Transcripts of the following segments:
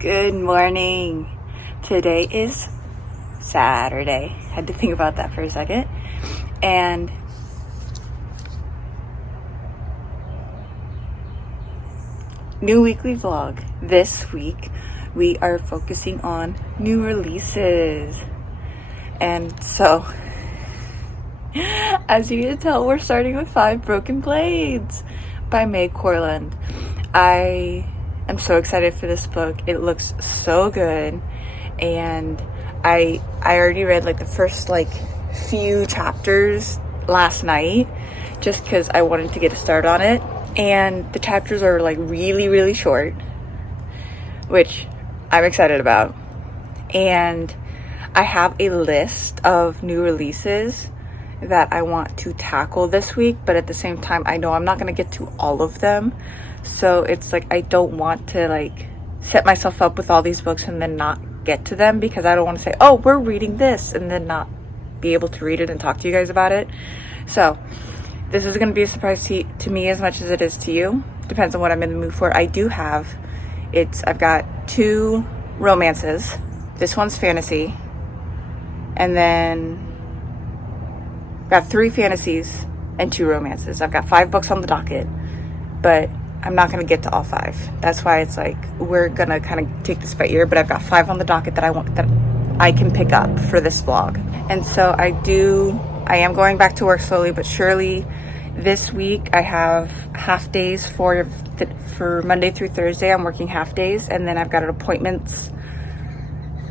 Good morning. Today is Saturday. Had to think about that for a second. And new weekly vlog. This week we are focusing on new releases. And so, as you can tell, we're starting with 5 Broken Blades by Corland. I'm so excited for this book. It looks so good, and I already read the first few chapters last night just because I wanted to get a start on it, and the chapters are really short, which I'm excited about. And I have a list of new releases that I want to tackle this week, but at the same time I know I'm not going to get to all of them. So it's I don't want to set myself up with all these books and then not get to them, because I don't want to say, oh, we're reading this, and then not be able to read it and talk to you guys about it. So this is going to be a surprise to me as much as it is to you. Depends on what I'm in the mood for. I've got 2 romances. This one's fantasy. And then I've got 3 fantasies and 2 romances. I've got 5 books on the docket, but I'm not going to get to all 5. That's why it's we're going to kind of take this by ear, but I've got 5 on the docket that I can pick up for this vlog. And so I am going back to work slowly but surely. This week I have half days for Monday through Thursday. I'm working half days, and then I've got appointments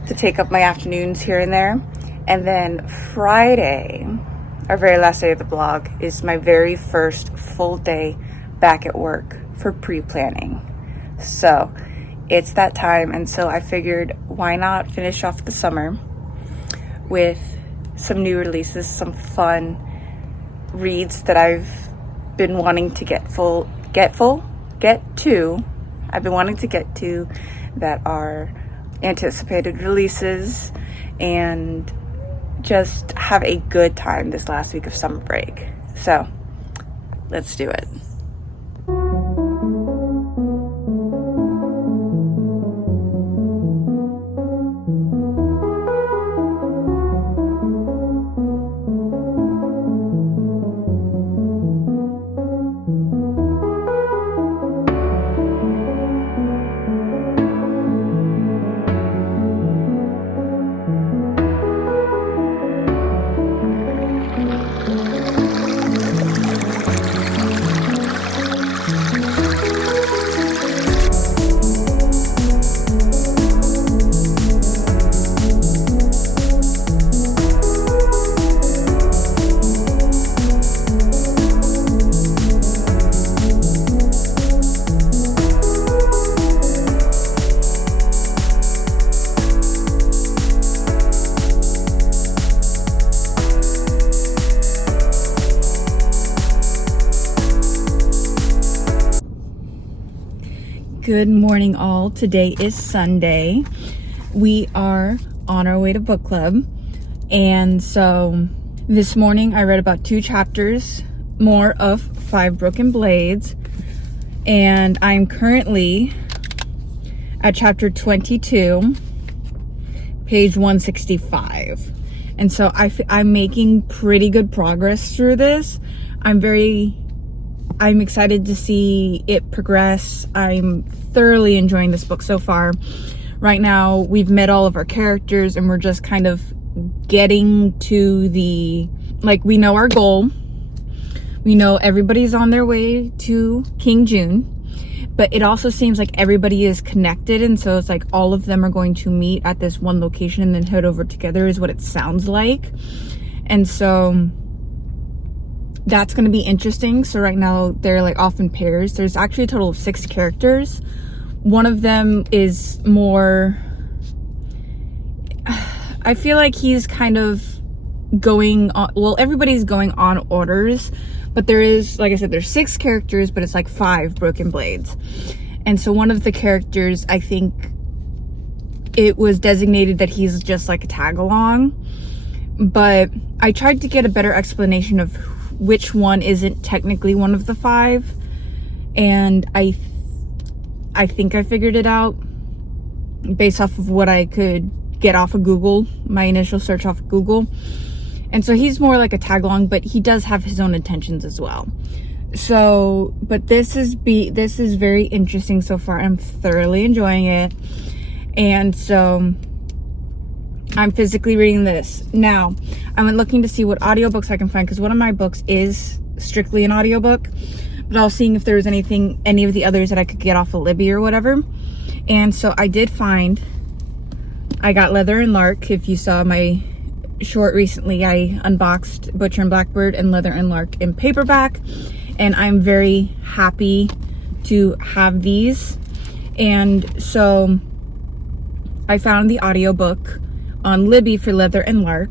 to take up my afternoons here and there. And then Friday, our very last day of the blog, is my very first full day back at work for pre-planning. So it's that time, and so I figured, why not finish off the summer with some new releases, some fun reads that I've been wanting to get to that are anticipated releases, and just have a good time this last week of summer break. So let's do it. Good morning, all. Today is Sunday. We are on our way to book club, and so this morning I read about 2 chapters more of 5 Broken Blades, and I'm currently at chapter 22, page 165, and so I'm making pretty good progress through this. I'm excited to see it progress. I'm thoroughly enjoying this book so far. Right now, we've met all of our characters, and we're just kind of getting to we know our goal. We know everybody's on their way to King June, but it also seems like everybody is connected, and so it's all of them are going to meet at this one location and then head over together is what it sounds like. And so that's going to be interesting. So right now they're off in pairs. There's actually a total of 6 characters. One of them is more, I feel like he's kind of going on, well, everybody's going on orders, but there is, like I said, there's 6 characters, but it's 5 Broken Blades. And so one of the characters, I think it was designated that he's just a tag along, but I tried to get a better explanation of which one isn't technically one of the 5, and I think I figured it out. based off of what I could get off of Google, my initial search off of Google. And so he's more like a tag along, but he does have his own intentions as well. So, but this is very interesting so far. I'm thoroughly enjoying it. And so I'm physically reading this. Now, I went looking to see what audiobooks I can find, because one of my books is strictly an audiobook, but I was seeing if there was any of the others that I could get off of Libby or whatever. And so I did find, I got Leather and Lark. If you saw my short recently, I unboxed Butcher and Blackbird and Leather and Lark in paperback, and I'm very happy to have these. And so I found the audiobook on Libby for Leather and Lark.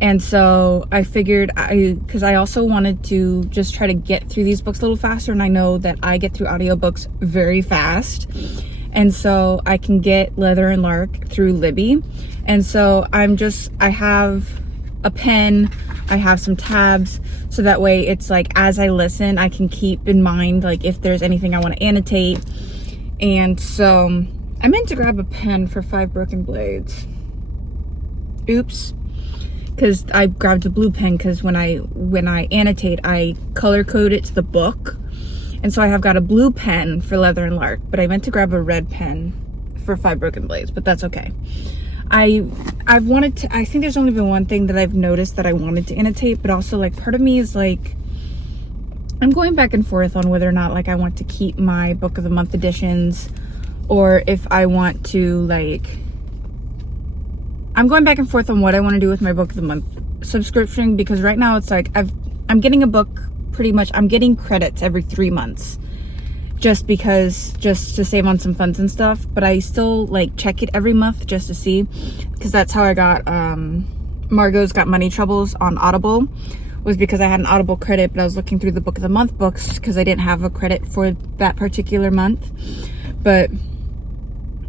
And so I figured, because I also wanted to just try to get through these books a little faster, and I know that I get through audiobooks very fast. And so I can get Leather and Lark through Libby. And so I have a pen, I have some tabs, so that way it's like, as I listen, I can keep in mind, like, if there's anything I want to annotate. And so I meant to grab a pen for 5 Broken Blades. Oops. Because I grabbed a blue pen, because when I annotate, I color code it to the book. And so I have got a blue pen for Leather and Lark, but I meant to grab a red pen for 5 Broken Blades, but that's okay. I think there's only been one thing that I've noticed that I wanted to annotate, but also, like, part of me is like, I'm going back and forth on whether or not, like, I want to keep my Book of the Month editions, or if I want to, like, I'm going back and forth on what I want to do with my Book of the Month subscription, because right now it's like, I'm getting a book pretty much, I'm getting credits every 3 months, just to save on some funds and stuff. But I still, like, check it every month just to see, because that's how I got Margot's Got Money Troubles on Audible, was because I had an Audible credit, but I was looking through the Book of the Month books because I didn't have a credit for that particular month. But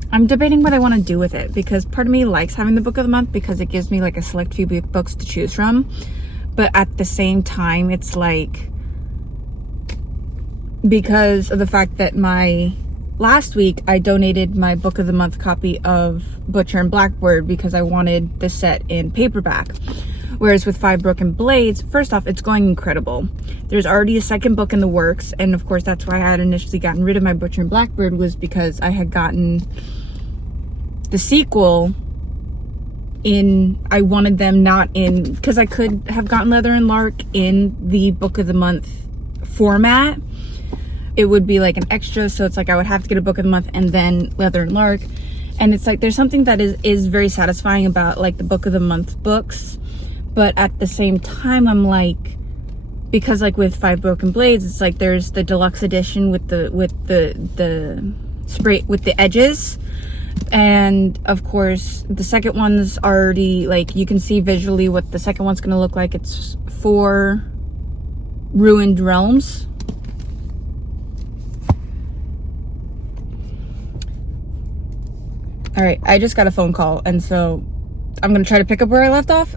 I'm debating what I want to do with it, because part of me likes having the Book of the Month because it gives me, like, a select few books to choose from. But at the same time, it's like, because of the fact that last week I donated my Book of the Month copy of Butcher and Blackbird because I wanted the set in paperback. Whereas with 5 Broken Blades, first off, it's going incredible. There's already a second book in the works, and of course that's why I had initially gotten rid of my Butcher and Blackbird, was because I had gotten the sequel I wanted them not in, because I could have gotten Leather and Lark in the Book of the Month format. It would be like an extra, so it's like I would have to get a Book of the Month and then Leather and Lark. And it's like, there's something that is very satisfying about, like, the Book of the Month books. But at the same time, I'm like, because, like, with 5 Broken Blades, it's like there's the deluxe edition with the spray with the edges. And of course, the second one's already, like, you can see visually what the second one's gonna look like. It's 4 ruined realms. All right, I just got a phone call, and so I'm gonna try to pick up where I left off.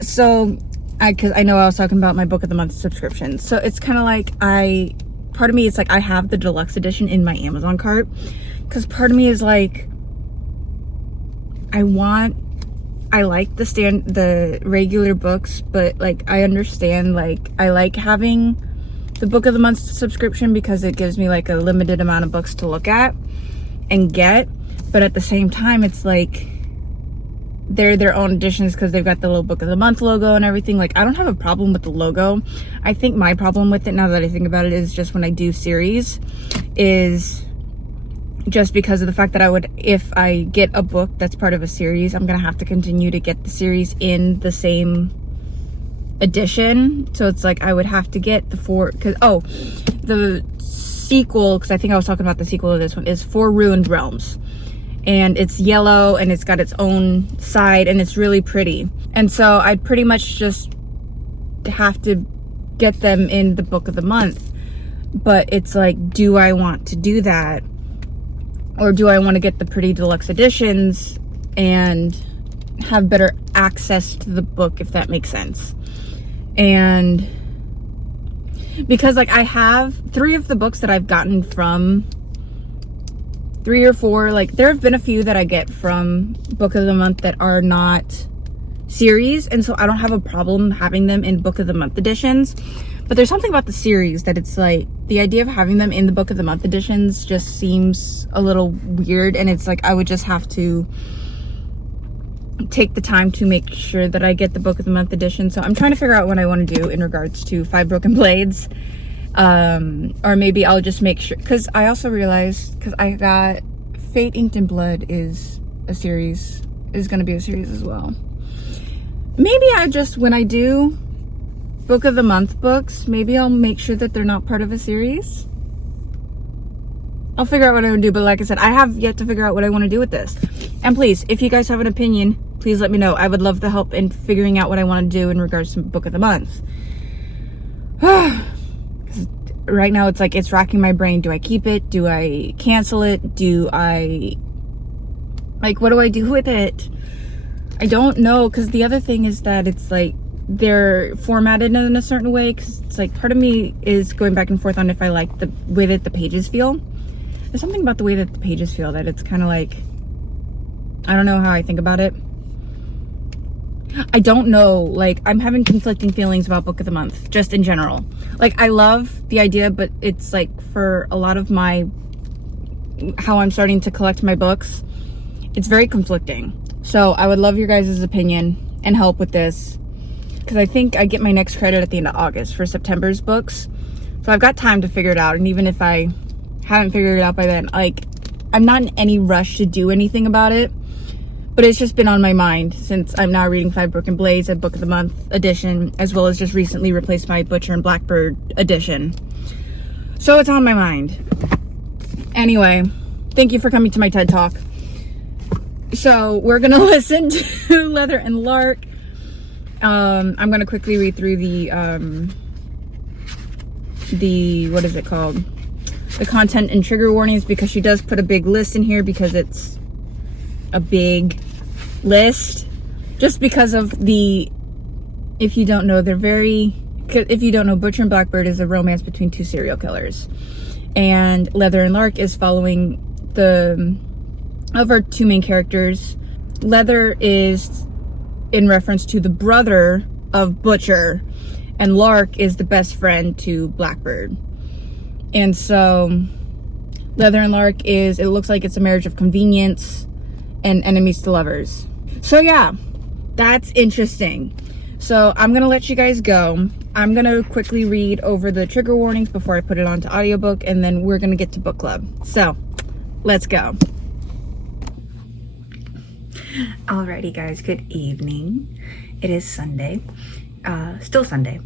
So, because I know I was talking about my Book of the Month subscription. So it's kind of like, part of me, it's like I have the deluxe edition in my Amazon cart, because part of me is like, I like the regular books, but, like, I understand, like, I like having the Book of the Month subscription because it gives me, like, a limited amount of books to look at and get. But at the same time, it's like, they're their own editions because they've got the little Book of the Month logo and everything. Like, I don't have a problem with the logo. I think my problem with it, now that I think about it, is just when I do series, is just because of the fact that if I get a book that's part of a series, I'm gonna have to continue to get the series in the same edition. So it's like I would have to get the the sequel, because I think I was talking about the sequel of this one, is 4 Ruined Realms. And it's yellow, and it's got its own side, and it's really pretty. And so I'd pretty much just have to get them in the Book of the Month. But it's like, do I want to do that? Or do I want to get the pretty deluxe editions and have better access to the book, if that makes sense? And because, like, I have 3 of the books that I've gotten from 3 or 4. Like, there have been a few that I get from Book of the Month that are not series, and so I don't have a problem having them in Book of the Month editions. But there's something about the series that it's like, the idea of having them in the Book of the Month editions just seems a little weird, and it's like I would just have to take the time to make sure that I get the Book of the Month edition. So I'm trying to figure out what I want to do in regards to 5 Broken Blades. Or maybe I'll just make sure, because I also realized, because I got Fate Inked in Blood is a series, is going to be a series as well. Maybe I just, when I do Book of the Month books, maybe I'll make sure that they're not part of a series. I'll figure out what I want to do, but like I said, I have yet to figure out what I want to do with this. And please, if you guys have an opinion, please let me know. I would love the help in figuring out what I want to do in regards to Book of the Month. Right now, it's like, it's racking my brain. Do I keep it? Do I cancel it? Do I, like, what do I do with it? I don't know, because the other thing is that it's like, they're formatted in a certain way, because it's like, part of me is going back and forth on if I like the way that the pages feel. There's something about the way that the pages feel that it's kind of like, I don't know how I think about it. I don't know, like, I'm having conflicting feelings about Book of the Month, just in general. Like, I love the idea, but it's like, for a lot of my, how I'm starting to collect my books, it's very conflicting. So I would love your guys' opinion and help with this, because I think I get my next credit at the end of August for September's books. So I've got time to figure it out, and even if I haven't figured it out by then, like, I'm not in any rush to do anything about it. But it's just been on my mind since I'm now reading 5 Broken Blades, a Book of the Month edition, as well as just recently replaced my Butcher and Blackbird edition. So it's on my mind. Anyway, thank you for coming to my TED Talk. So we're going to listen to Leather and Lark. I'm going to quickly read through the, what is it called? The content and trigger warnings, because she does put a big list in here, because it's a big list, just because of the, if you don't know, if you don't know, Butcher and Blackbird is a romance between 2 serial killers, and Leather and Lark is following of our 2 main characters. Leather is in reference to the brother of Butcher, and Lark is the best friend to Blackbird. And so Leather and Lark is, it looks like it's a marriage of convenience and enemies to lovers. So yeah, that's interesting. So I'm gonna let you guys go. I'm gonna quickly read over the trigger warnings before I put it onto audiobook, and then we're gonna get to book club. So let's go. Alrighty guys, good evening. It is Sunday, still Sunday.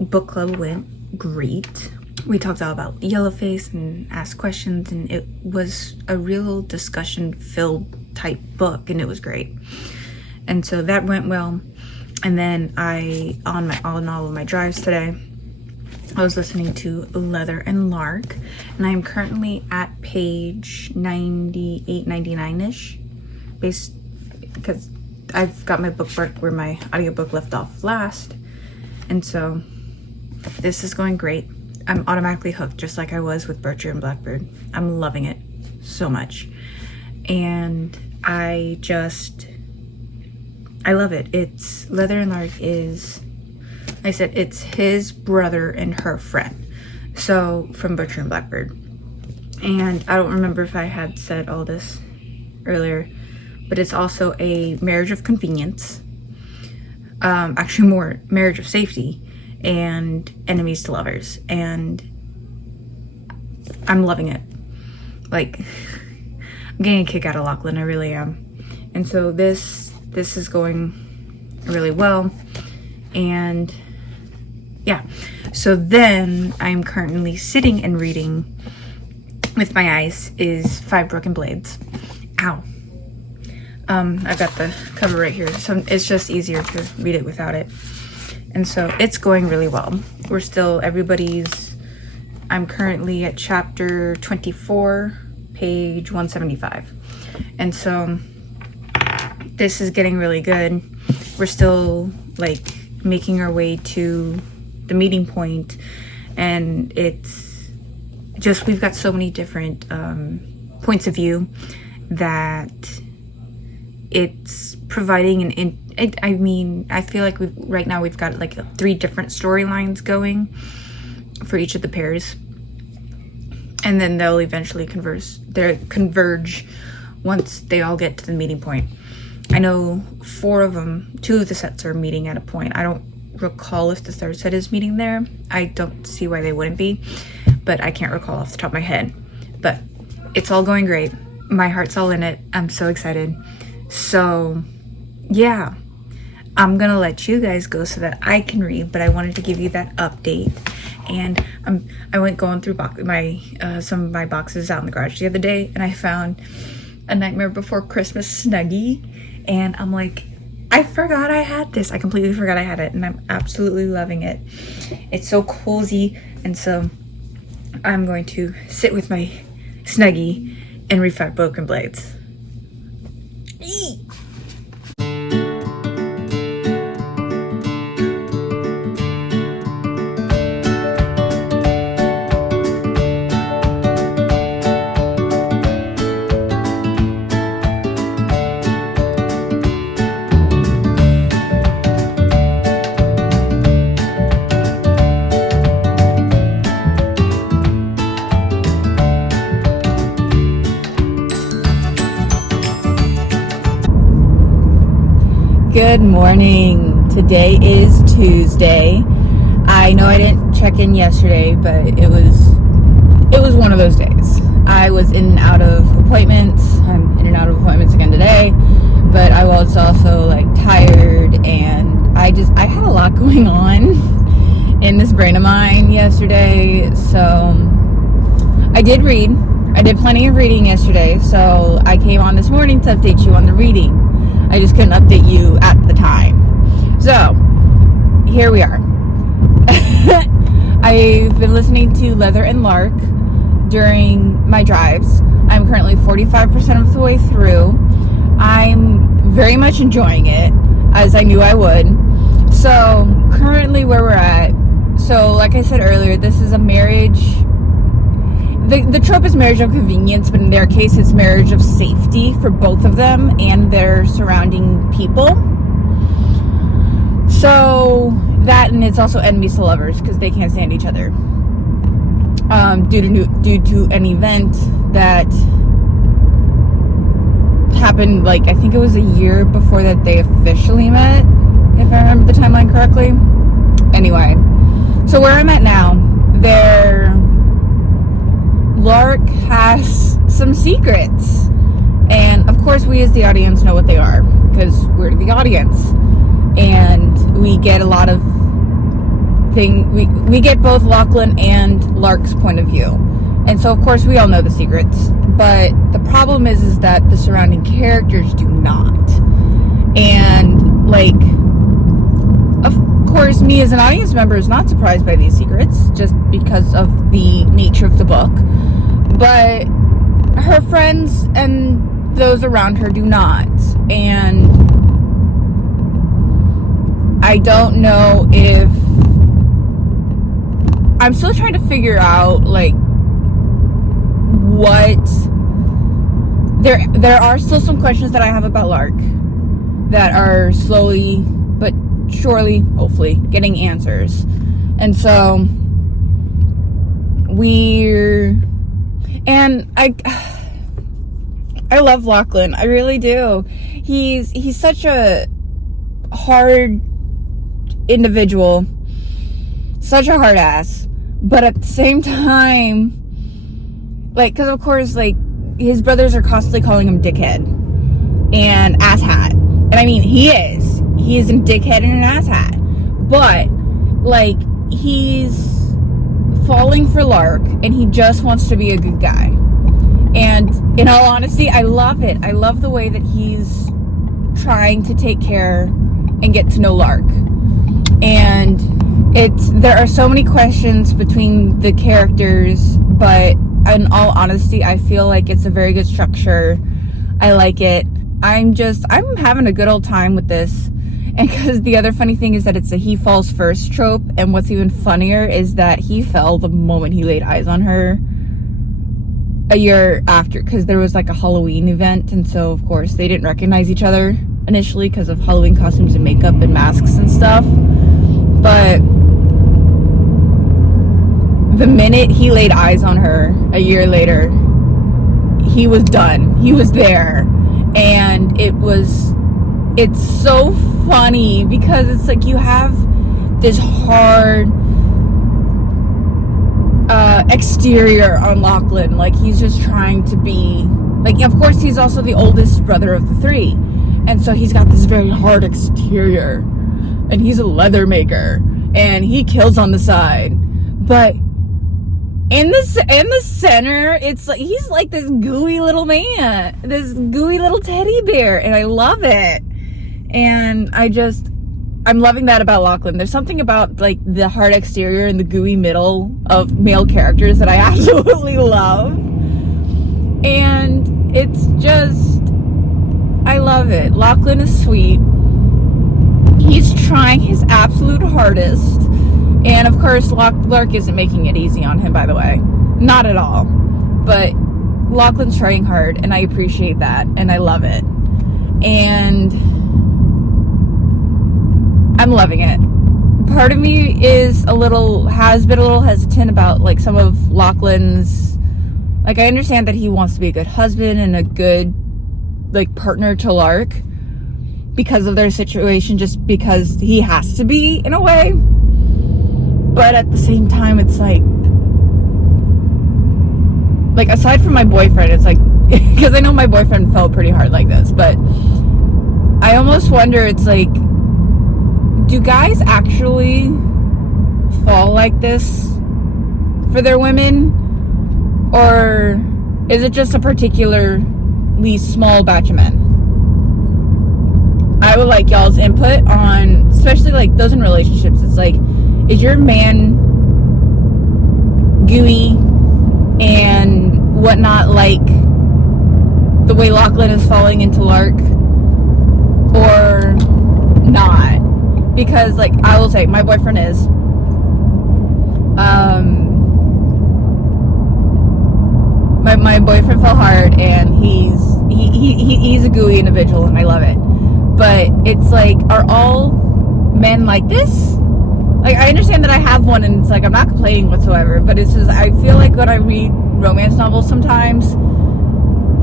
Book club went great. We talked all about Yellowface and asked questions, and it was a real discussion-filled type book, and it was great. And so that went well. And then on all of my drives today, I was listening to Leather and Lark, and I am currently at page 98, 99-ish, because I've got my bookmark where my audiobook left off last. And so this is going great. I'm automatically hooked, just like I was with Butcher and Blackbird. I'm loving it so much. And I love it. It's, Leather and Lark is, like I said, it's his brother and her friend. So, from Butcher and Blackbird. And I don't remember if I had said all this earlier, but it's also a marriage of convenience. Actually more marriage of safety. And enemies to lovers, and I'm loving it. Like, I'm getting a kick out of Lachlan, I really am. And so this is going really well, and yeah. So then I'm currently sitting and reading with my eyes is 5 Broken Blades. Ow. I've got the cover right here, so it's just easier to read it without it. And so it's going really well. We're still, I'm currently at chapter 24, page 175. And so this is getting really good. We're still like making our way to the meeting point, and it's just, we've got so many different points of view, that it's providing I feel like right now we've got like 3 different storylines going for each of the pairs, and then they'll eventually converge once they all get to the meeting point. I know 4 of them, 2 of the sets are meeting at a point. I don't recall if the 3rd set is meeting there. I don't see why they wouldn't be, but I can't recall off the top of my head. But it's all going great. My heart's all in it. I'm so excited. So yeah, I'm gonna let you guys go so that I can read, but I wanted to give you that update. And I went going through some of my boxes out in the garage the other day, and I found A Nightmare Before Christmas Snuggie, and I'm like, I forgot I had this. I completely forgot I had it, and I'm absolutely loving it. It's so cozy, and so I'm going to sit with my Snuggie and read 5 Broken Blades. Eee! Good morning. Today is Tuesday. I know I didn't check in yesterday, but it was one of those days. I was in and out of appointments. I'm in and out of appointments again today, but I was also like tired, and I had a lot going on in this brain of mine yesterday. So I did read. I did plenty of reading yesterday, so I came on this morning to update you on the reading. I just couldn't update you at the time. So, here we are. I've been listening to Leather and Lark during my drives. I'm currently 45% of the way through. I'm very much enjoying it, as I knew I would. So, currently where we're at, so like I said earlier, this is a marriage. The trope is marriage of convenience, but in their case, it's marriage of safety for both of them and their surrounding people. So that, and it's also enemies to lovers because they can't stand each other due to an event that happened, like I think it was a year before that they officially met, if I remember the timeline correctly. Anyway, so where I'm at now, Lark has some secrets, and of course we as the audience know what they are because we're the audience, and we get a lot of we get both Lachlan and Lark's point of view, and so of course we all know the secrets, but the problem is that the surrounding characters do not. And like, of course, me as an audience member is not surprised by these secrets just because of the nature of the book. But her friends and those around her do not. And I don't know if... I'm still trying to figure out, like, what... There are still some questions that I have about Lark that are slowly but surely, hopefully, getting answers. And so and I love Lachlan. I really do. He's such a hard individual, such a hard ass, but at the same time, like, because of course, like, his brothers are constantly calling him dickhead and asshat. And I mean, he is a dickhead and an asshat, but like, he's falling for Lark and he just wants to be a good guy. And in all honesty, I love it. I love the way that he's trying to take care and get to know Lark. And there are so many questions between the characters, but in all honesty, I feel like it's a very good structure. I like it. I'm having a good old time with this. And because the other funny thing is that it's a he falls first trope, and what's even funnier is that he fell the moment he laid eyes on her. a year after, because there was like a Halloween event, and so of course they didn't recognize each other initially because of Halloween costumes and makeup and masks and stuff. But the minute he laid eyes on her a year later, he was done. He was there. And it's so funny because it's like you have this hard exterior on Lachlan. Like, he's just trying to be, like, of course he's also the oldest brother of the three, and so he's got this very hard exterior, and he's a leather maker, and he kills on the side. But in the center, it's like he's like this gooey little man, this gooey little teddy bear, and I love it. And I'm loving that about Lachlan. There's something about like the hard exterior and the gooey middle of male characters that I absolutely love. And it's just, I love it. Lachlan is sweet. He's trying his absolute hardest. And of course, Lark isn't making it easy on him, by the way. Not at all. But Lachlan's trying hard, and I appreciate that, and I love it. And I'm loving it. Part of me has been a little hesitant about like some of Lachlan's, like, I understand that he wants to be a good husband and a good like partner to Lark because of their situation, just because he has to be in a way. But at the same time, it's like aside from my boyfriend, it's like, because I know my boyfriend felt pretty hard like this, but I almost wonder, it's like, do guys actually fall like this for their women? Or is it just a particularly small batch of men? I would like y'all's input on, especially like those in relationships. It's like, is your man gooey and whatnot, like the way Lachlan is falling into Lark, or not? Because like, I will say, my boyfriend is my boyfriend fell hard, and he's a gooey individual, and I love it. But it's like, are all men like this? Like, I understand that I have one, and it's like, I'm not complaining whatsoever, but it's just, I feel like when I read romance novels sometimes,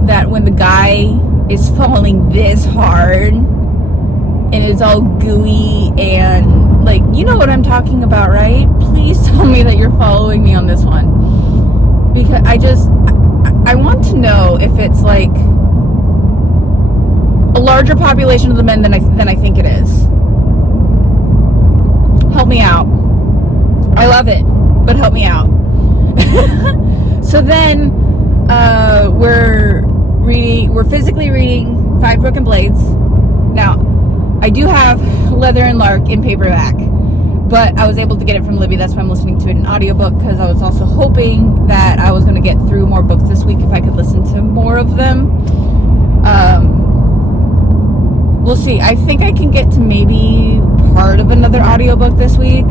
that when the guy is falling this hard and it's all gooey and like, you know what I'm talking about, right? Please tell me that you're following me on this one, because I want to know if it's like a larger population of the men than I think it is. Help me out. I love it, but help me out. So then we're physically reading 5 Broken Blades. Now, I do have Leather and Lark in paperback, but I was able to get it from Libby. That's why I'm listening to it in audiobook, because I was also hoping that I was going to get through more books this week if I could listen to more of them. We'll see. I think I can get to maybe part of another audiobook this week.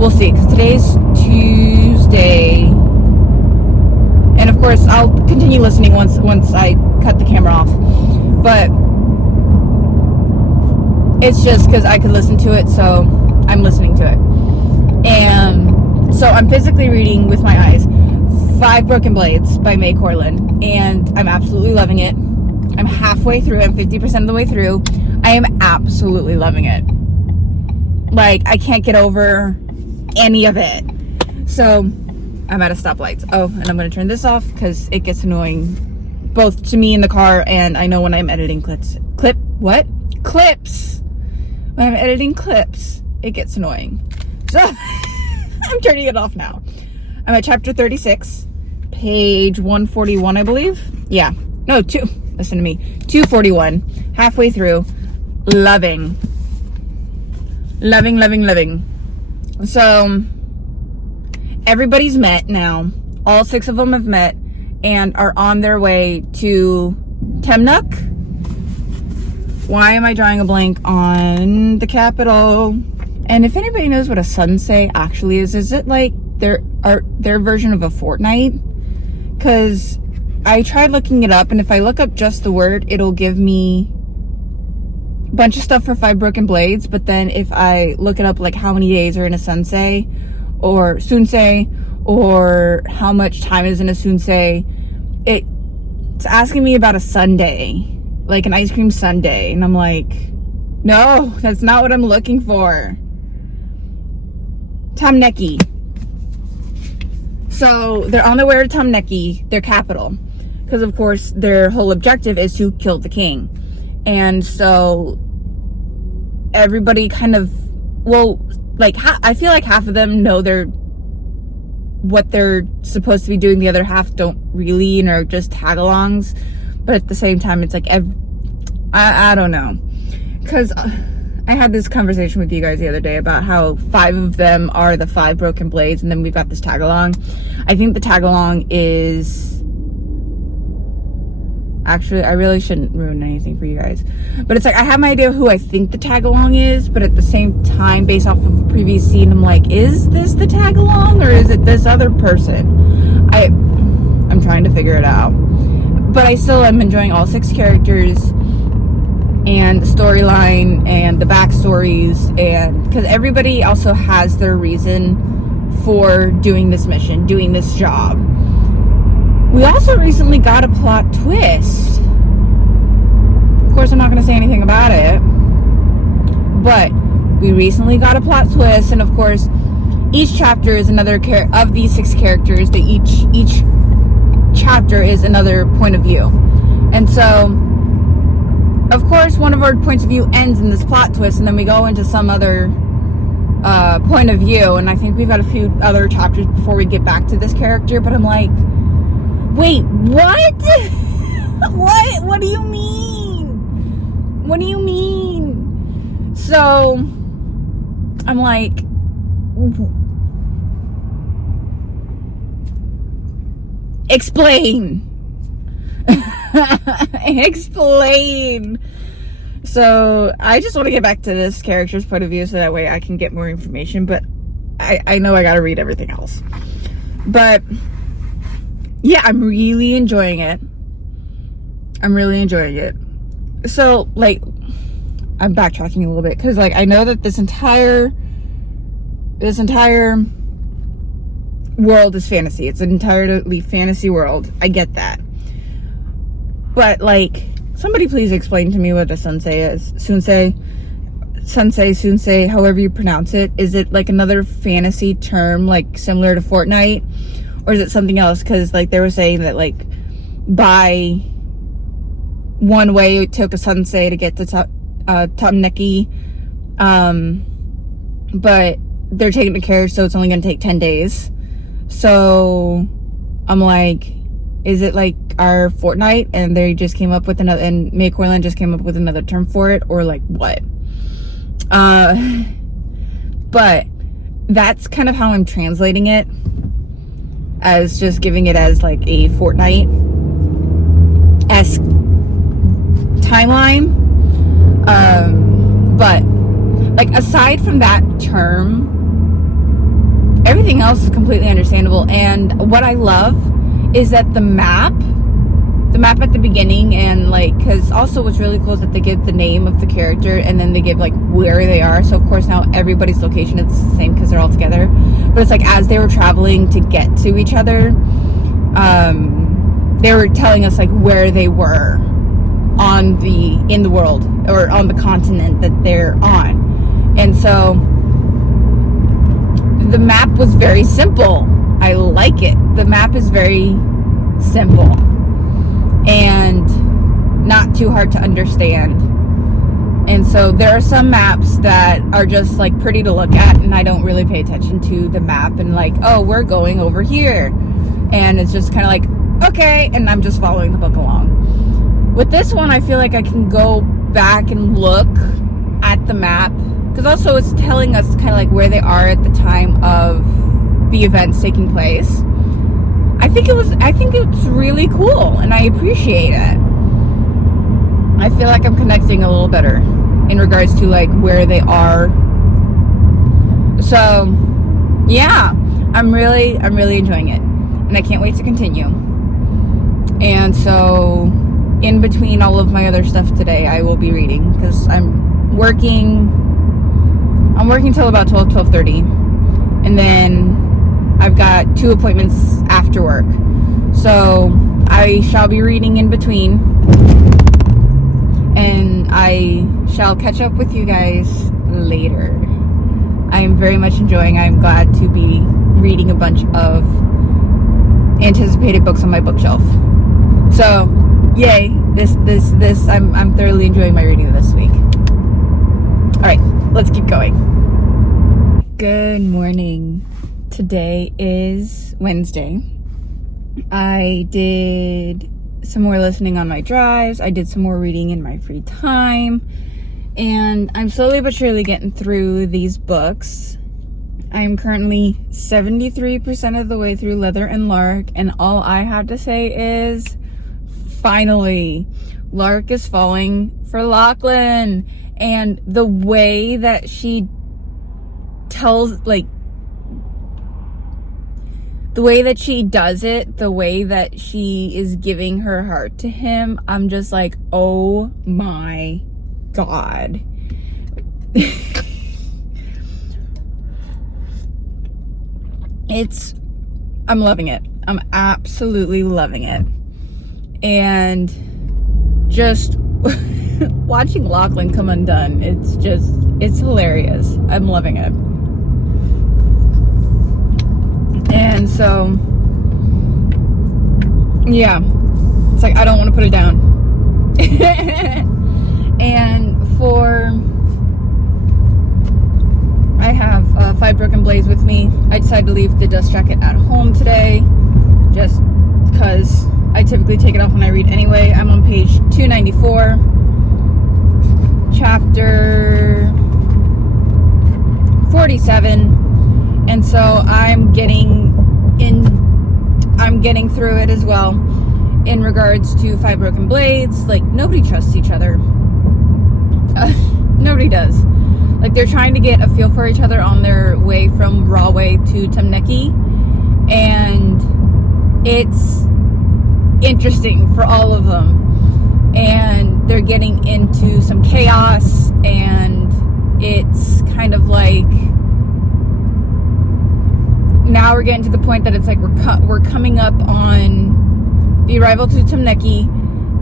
We'll see, because today's Tuesday. And of course, I'll continue listening once I cut the camera off. But it's just because I could listen to it, so I'm listening to it. And so I'm physically reading with my eyes 5 Broken Blades by May Corland, and I'm absolutely loving it. I'm halfway through. I'm 50% of the way through. I am absolutely loving it. Like, I can't get over any of it. So I'm at a stoplight. Oh, and I'm going to turn this off because it gets annoying both to me in the car, and I know when I'm editing clips. When I'm editing clips, it gets annoying. So I'm turning it off now. I'm at chapter 36, page 141, I believe. Yeah. No, listen to me. 241. Halfway through. Loving. So everybody's met now. All 6 of them have met and are on their way to Temnuk. Why am I drawing a blank on the capital? And if anybody knows what a sunsay actually is it like their version of a fortnight? because I tried looking it up, and if I look up just the word, it'll give me a bunch of stuff for 5 Broken Blades. But then if I look it up, like how many days are in a sunsei or sunsei, or how much time is in a sunsei, it's asking me about a sundae, like an ice cream sundae, and I'm like, no, that's not what I'm looking for. Tamneki. So they're on their way to Tamneki, their capital, because of course their whole objective is to kill the king. And so everybody kind of, well, like I feel like half of them know what they're supposed to be doing, the other half don't really, and are just tag-alongs. But at the same time, it's like I don't know, because I had this conversation with you guys the other day about how 5 of them are the 5 Broken Blades, and then we've got this tag-along. I think the tag-along is... Actually, I really shouldn't ruin anything for you guys. But it's like, I have my idea of who I think the tag-along is, but at the same time, based off of the previous scene, I'm like, is this the tag-along, or is it this other person? I'm trying to figure it out. But I still am enjoying all 6 characters, and the storyline, and the backstories, and because everybody also has their reason for doing this mission, doing this job. We also recently got a plot twist. Of course, I'm not going to say anything about it, but we recently got a plot twist, and of course, each chapter is another of these 6 characters. That each chapter is another point of view, and so, of course, one of our points of view ends in this plot twist, and then we go into some other point of view, and I think we've got a few other chapters before we get back to this character, but I'm like, wait, what? What do you mean? What do you mean? So, I'm like, explain. Explain. So, I just want to get back to this character's point of view so that way I can get more information, but I know I gotta read everything else. But yeah, I'm really enjoying it. I'm really enjoying it. So, like, I'm backtracking a little bit, because, like, I know that this entire world is fantasy. It's an entirely fantasy world. I get that. But, like, somebody please explain to me what a sunsei is. Sunsei, however you pronounce it. Is it, like, another fantasy term, like, similar to Fortnite? Or is it something else? Because, like, they were saying that, like, by one way it took a sunsei to get to Tamneki, but they're taking the carriage, so it's only going to take 10 days. So, I'm like, is it like our Fortnite, and they just came up with another, and May Corland just came up with another term for it, or, like, what? But that's kind of how I'm translating it, as just giving it as like a Fortnite-esque timeline. But like, aside from that term, everything else is completely understandable. And what I love is that the map at the beginning, and like, because also what's really cool is that they give the name of the character, and then they give like where they are. So of course now everybody's location is the same because they're all together. But it's like, as they were traveling to get to each other, they were telling us like where they were in the world, or on the continent that they're on. And so the map was very simple. I like it. The map is very simple and not too hard to understand. And so there are some maps that are just like pretty to look at, and I don't really pay attention to the map, and like, oh, we're going over here, and it's just kind of like, okay, and I'm just following the book along. With this one, I feel like I can go back and look at the map, because also it's telling us kind of like where they are at the time of the events taking place. I think it's really cool, and I appreciate it. I feel like I'm connecting a little better in regards to like where they are. So yeah, I'm really enjoying it, and I can't wait to continue. And so in between all of my other stuff today, I will be reading, because I'm working till about 12:30, and then I've got 2 appointments after work. So I shall be reading in between, and I shall catch up with you guys later. I am very much enjoying. I'm glad to be reading a bunch of anticipated books on my bookshelf. So, yay! I'm thoroughly enjoying my reading this week. All right, let's keep going. Good morning. Today is Wednesday. I did some more listening on my drives. I did some more reading in my free time. And I'm slowly but surely getting through these books. I'm currently 73% of the way through Leather and Lark. And all I have to say is, finally, Lark is falling for Lachlan. And the way that she tells, like, the way that she does it, the way that she is giving her heart to him, I'm just like, oh my God. I'm loving it. I'm absolutely loving it. And just watching Lachlan come undone, it's hilarious. I'm loving it. And so, yeah, it's like, I don't want to put it down. And I have 5 Broken Blades with me. I decided to leave the dust jacket at home today, just because I typically take it off when I read anyway. I'm on page 294, chapter 47, and so I'm getting through it as well. In regards to 5 Broken Blades, like, nobody trusts each other. Nobody does. Like, they're trying to get a feel for each other on their way from Rahway to Temneki, and it's interesting for all of them. And they're getting into some chaos, and it's kind of like, now we're getting to the point that it's like we're coming up on the arrival to Temneki,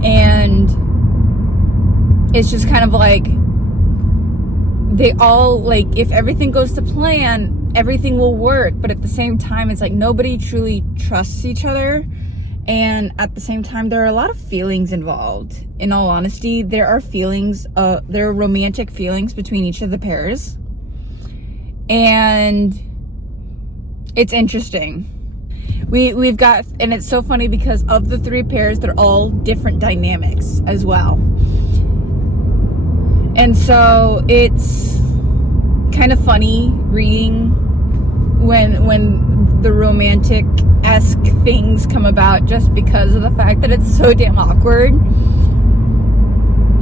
and it's just kind of like, they all, like, if everything goes to plan, everything will work, but at the same time, it's like nobody truly trusts each other. And at the same time, there are a lot of feelings involved. In all honesty, there are romantic feelings between each of the pairs, and it's interesting. We've got, and it's so funny because of the 3 pairs, they're all different dynamics as well. And so it's kind of funny reading when the romantic-esque things come about, just because of the fact that it's so damn awkward.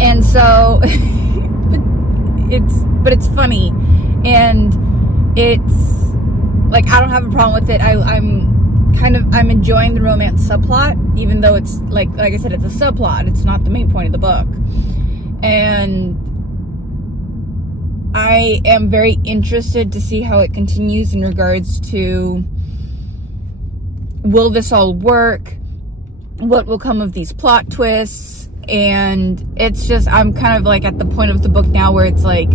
And so but it's funny, and it's like, I don't have a problem with it. I'm enjoying the romance subplot, even though it's like I said, it's a subplot. It's not the main point of the book. And I am very interested to see how it continues in regards to, will this all work? What will come of these plot twists? And it's just, I'm kind of like at the point of the book now where it's like,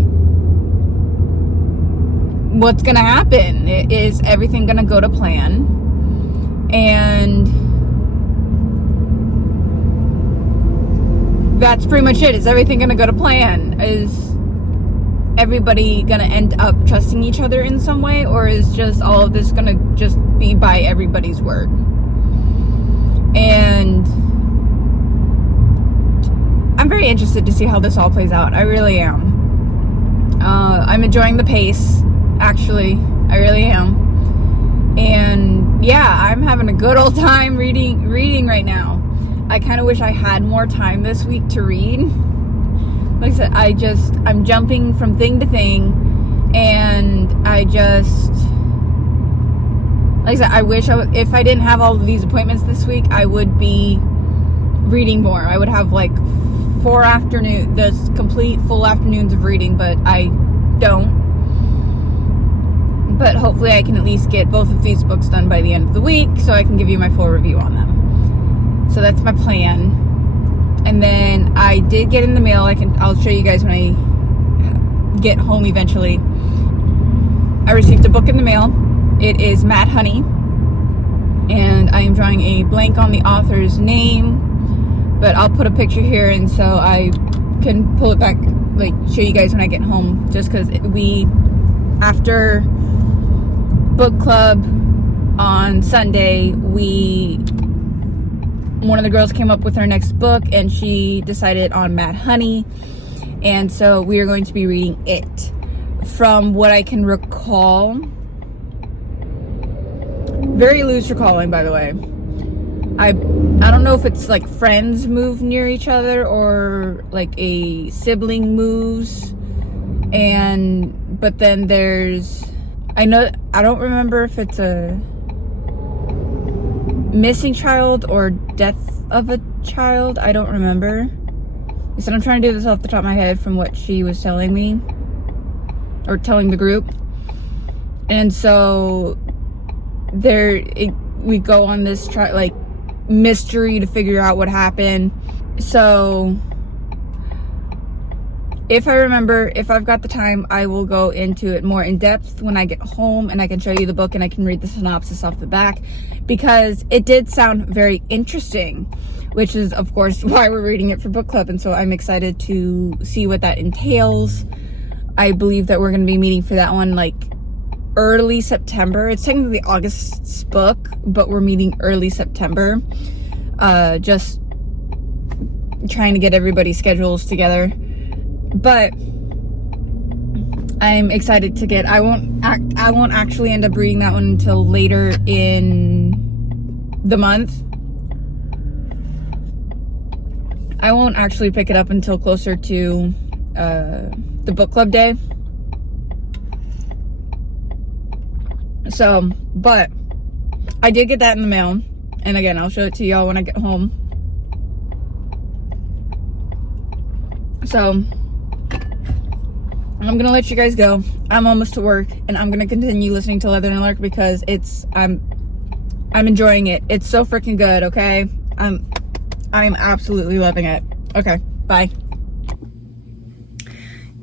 what's gonna happen? Is everything gonna go to plan? And that's pretty much it. Is everything gonna go to plan? Is everybody gonna end up trusting each other in some way, or is just all of this gonna just be by everybody's word? And I'm very interested to see how this all plays out. I really am. I'm enjoying the pace, actually. I really am. And yeah, I'm having a good old time reading right now. I kind of wish I had more time this week to read. Like I said, I'm jumping from thing to thing, and like I said, I wish if I didn't have all of these appointments this week, I would be reading more. I would have like complete full afternoons of reading, but I don't. But hopefully I can at least get both of these books done by the end of the week so I can give you my full review on them. So that's my plan. And then I did get in the mail. I'll show you guys when I get home eventually. I received a book in the mail. It is Mad Honey. And I am drawing a blank on the author's name, but I'll put a picture here and so I can pull it back, like show you guys when I get home, just because after book club on Sunday, one of the girls came up with her next book and she decided on Mad Honey, and so we are going to be reading it. From what I can recall, very loose recalling, by the way, I don't know if it's like friends move near each other or like a sibling moves, but then I don't remember if it's a missing child or death of a child. I don't remember. I said I'm trying to do this off the top of my head from what she was telling me, or telling the group. And so we go on this mystery to figure out what happened. So if I remember, if I've got the time, I will go into it more in depth when I get home and I can show you the book and I can read the synopsis off the back, because it did sound very interesting, which is of course why we're reading it for book club. And so I'm excited to see what that entails. I believe that we're going to be meeting for that one like early September. It's technically August's book, but we're meeting early September. Just trying to get everybody's schedules together. But I'm excited to I won't actually end up reading that one until later in the month. I won't actually pick it up until closer to the book club day. So, but I did get that in the mail, and again, I'll show it to y'all when I get home. So I'm gonna let you guys go. I'm almost to work, and I'm gonna continue listening to Leather and Lark because I'm enjoying it. It's so freaking good. Okay, I'm absolutely loving it. Okay, bye.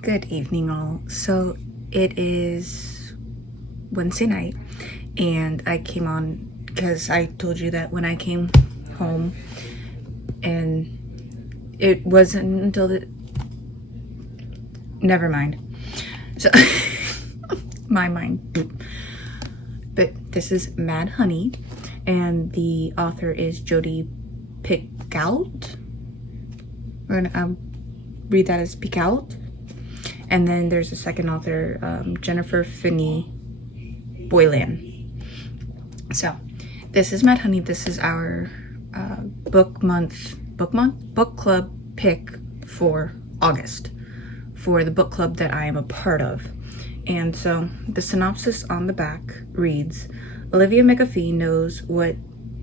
Good evening, all. So it is Wednesday night, and I came on because I told you that when I came home, and it wasn't until never mind. So my mind. But this is Mad Honey, and the author is Jodi Picoult. We're gonna read that as Picoult. And then there's a second author, Jennifer Finney Boylan. So this is Mad Honey. This is our book club pick for August, for the book club that I am a part of. And so the synopsis on the back reads, Olivia McAfee knows what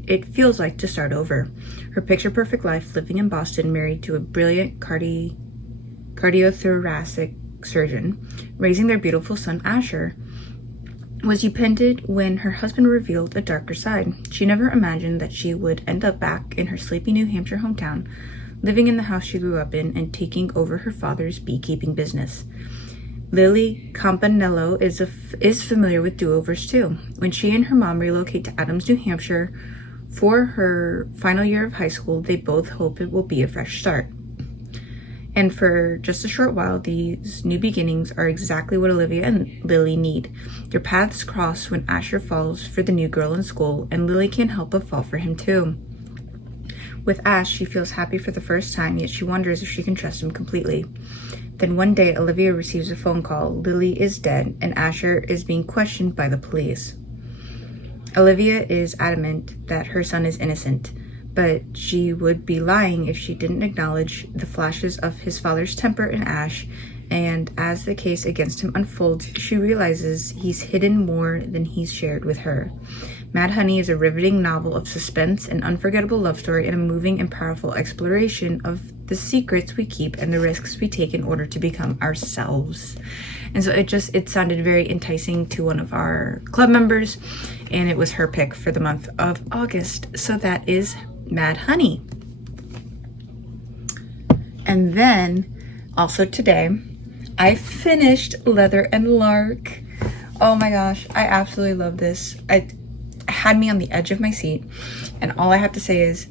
it feels like to start over. Her picture-perfect life living in Boston, married to a brilliant cardiothoracic surgeon, raising their beautiful son Asher, was upended when her husband revealed a darker side. She never imagined that she would end up back in her sleepy New Hampshire hometown, living in the house she grew up in and taking over her father's beekeeping business. Lily Campanello is familiar with do-overs too. When she and her mom relocate to Adams, New Hampshire for her final year of high school, they both hope it will be a fresh start. And for just a short while, these new beginnings are exactly what Olivia and Lily need. Their paths cross when Asher falls for the new girl in school, and Lily can't help but fall for him too. With Ash, she feels happy for the first time, yet she wonders if she can trust him completely. Then one day, Olivia receives a phone call. Lily is dead, and Asher is being questioned by the police. Olivia is adamant that her son is innocent, but she would be lying if she didn't acknowledge the flashes of his father's temper in Ash, and as the case against him unfolds, she realizes he's hidden more than he's shared with her. Mad Honey is a riveting novel of suspense, an unforgettable love story, and a moving and powerful exploration of the secrets we keep and the risks we take in order to become ourselves. And so it sounded very enticing to one of our club members, and it was her pick for the month of August. So that is Mad Honey. And then also today, I finished Leather and Lark. Oh my gosh, I absolutely love this. It had me on the edge of my seat, and all I have to say is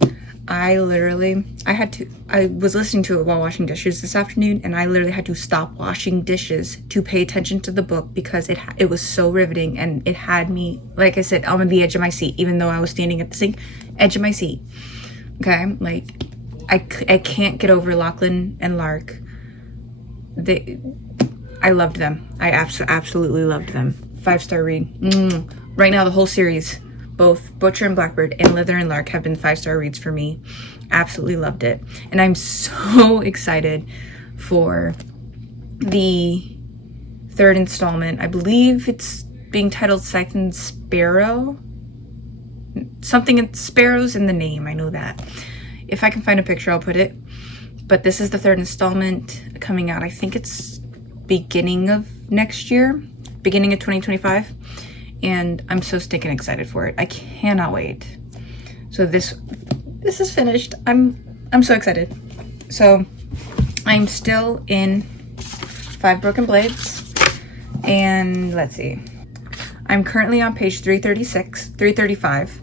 I was listening to it while washing dishes this afternoon, and I literally had to stop washing dishes to pay attention to the book because it was so riveting, and it had me, like I said, on the edge of my seat, even though I was standing at the sink, edge of my seat. Okay, like I can't get over Lachlan and Lark. I loved them. I absolutely loved them. 5-star read. Right now, the whole series, both Butcher and Blackbird and Leather and Lark, have been 5-star reads for me. Absolutely loved it. And I'm so excited for the 3rd installment. I believe it's being titled Scythe and Sparrow. Sparrow's in the name, I know that. If I can find a picture, I'll put it. But this is the 3rd installment coming out. I think it's beginning of next year, beginning of 2025. And I'm so stinking excited for it. I cannot wait. So this is finished. I'm so excited. So I'm still in 5 Broken Blades. And let's see. I'm currently on page 335,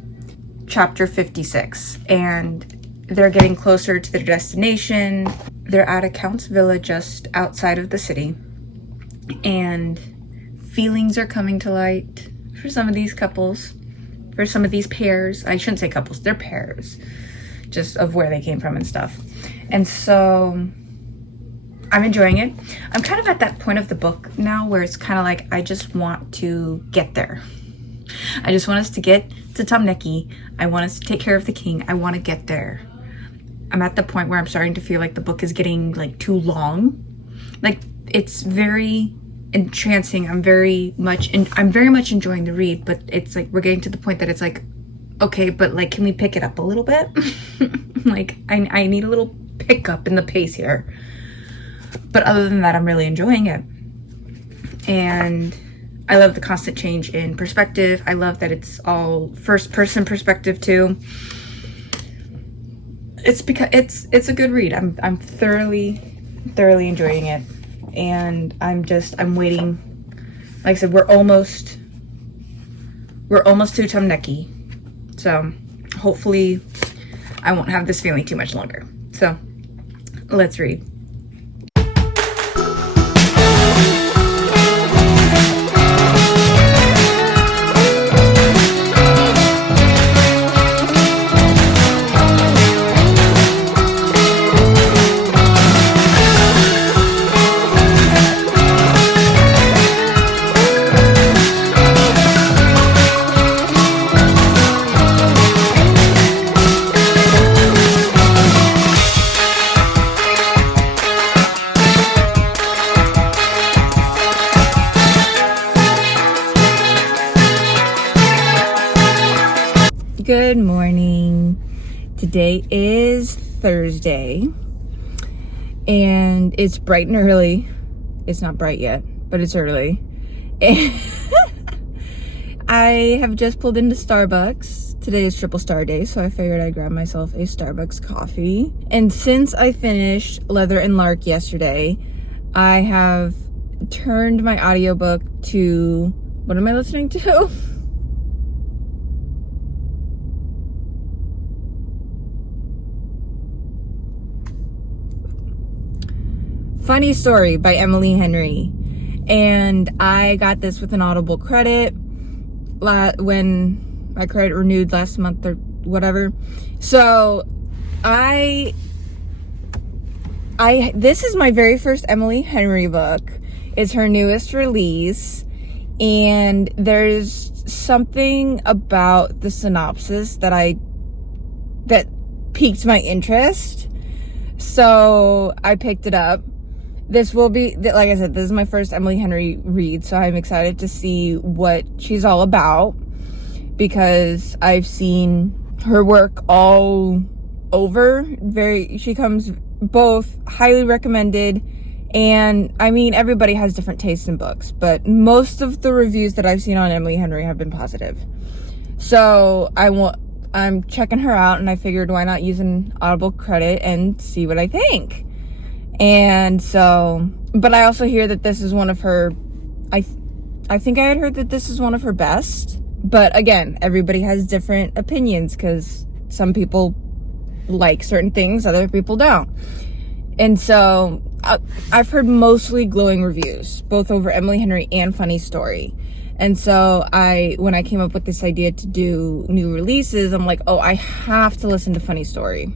chapter 56. And they're getting closer to their destination. They're at a Count's villa just outside of the city. And feelings are coming to light for some of these couples, for some of these pairs. I shouldn't say couples, they're pairs, just of where they came from and stuff. And so I'm enjoying it. I'm kind of at that point of the book now where it's kind of like, I just want to get there. I just want us to get to Tomneki. I want us to take care of the king. I want to get there. I'm at the point where I'm starting to feel like the book is getting like too long. Like, it's very entrancing. I'm very much enjoying the read, but it's like we're getting to the point that it's like, okay, but like, can we pick it up a little bit? Like, I need a little pickup in the pace here. But other than that, I'm really enjoying it. And I love the constant change in perspective. I love that it's all first person perspective too. It's because it's a good read. I'm thoroughly enjoying it. And I'm waiting. Like I said, we're almost to Tomneki. So hopefully I won't have this feeling too much longer. So let's read. Good morning. Today is Thursday and it's bright and early. It's not bright yet, but it's early. And I have just pulled into Starbucks. Today is Triple Star Day, so I figured I'd grab myself a Starbucks coffee. And since I finished Leather and Lark yesterday, I have turned my audiobook to, what am I listening to? Funny Story by Emily Henry. And I got this with an Audible credit when my credit renewed last month or whatever. So this is my very first Emily Henry book. It's her newest release, and there's something about the synopsis that piqued my interest. So I picked it up. This will be, like I said, this is my first Emily Henry read, so I'm excited to see what she's all about, because I've seen her work all over. She comes both highly recommended, and I mean, everybody has different tastes in books, but most of the reviews that I've seen on Emily Henry have been positive. So I'm checking her out, and I figured why not use an Audible credit and see what I think. And so, but I also hear that this is one of her, I think I had heard that this is one of her best. But again, everybody has different opinions because some people like certain things, other people don't. And so I've heard mostly glowing reviews, both over Emily Henry and Funny Story. And so when I came up with this idea to do new releases, I'm like, oh, I have to listen to Funny Story.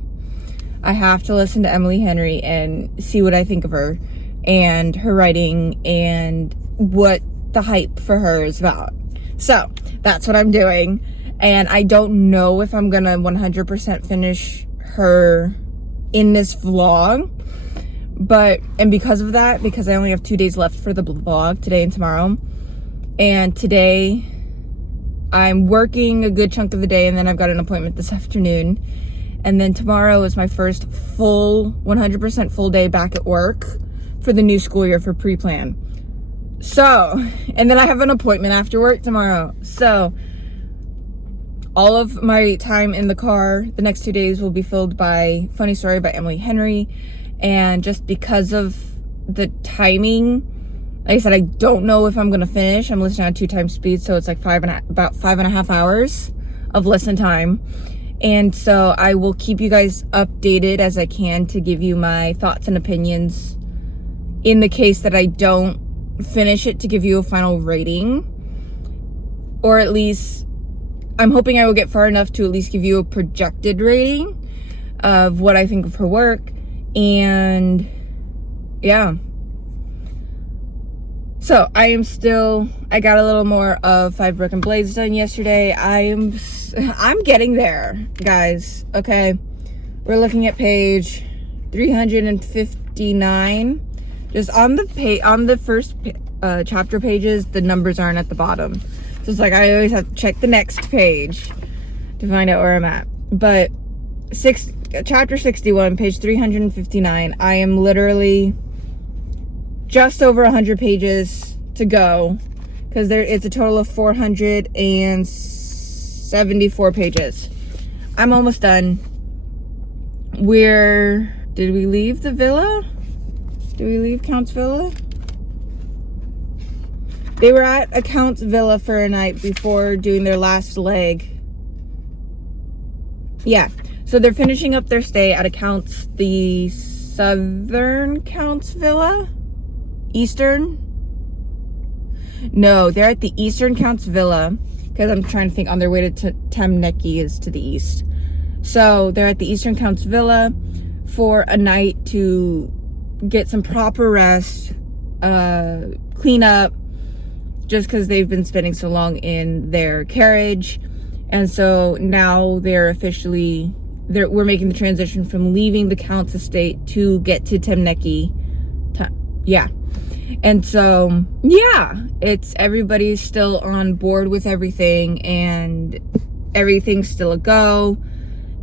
I have to listen to Emily Henry and see what I think of her and her writing and what the hype for her is about. So that's what I'm doing. And I don't know if I'm gonna 100% finish her in this vlog. And because of that, because I only have 2 days left for the vlog, today and tomorrow. And today I'm working a good chunk of the day, and then I've got an appointment this afternoon. And then tomorrow is my first full, 100% full day back at work for the new school year for pre-plan. So, and then I have an appointment after work tomorrow. So, all of my time in the car the next 2 days will be filled by Funny Story by Emily Henry. And just because of the timing, like I said, I don't know if I'm going to finish. I'm listening on 2 times speed, so it's like about 5.5 hours of listen time. And so I will keep you guys updated as I can to give you my thoughts and opinions in the case that I don't finish it, to give you a final rating. Or at least, I'm hoping I will get far enough to at least give you a projected rating of what I think of her work. And yeah. So I got a little more of 5 Broken Blades done yesterday. I'm getting there, guys. Okay. We're looking at page 359. Just on the first chapter pages, the numbers aren't at the bottom. So it's like I always have to check the next page to find out where I'm at. But chapter 61, page 359, I am literally just over 100 pages to go, because it's a total of 474 pages. I'm almost done. Did we leave the villa? Did we leave Count's villa? They were at a Count's villa for a night before doing their last leg. Yeah, so they're finishing up their stay at the Southern Count's villa? Eastern? No, they're at the Eastern Count's villa, because I'm trying to think, on their way to Temnecki is to the east. So they're at the Eastern Count's villa for a night to get some proper rest, clean up, just because they've been spending so long in their carriage. And so now we're making the transition from leaving the Count's estate to get to Temnecki. Yeah. And so, yeah, everybody's still on board with everything, and everything's still a go.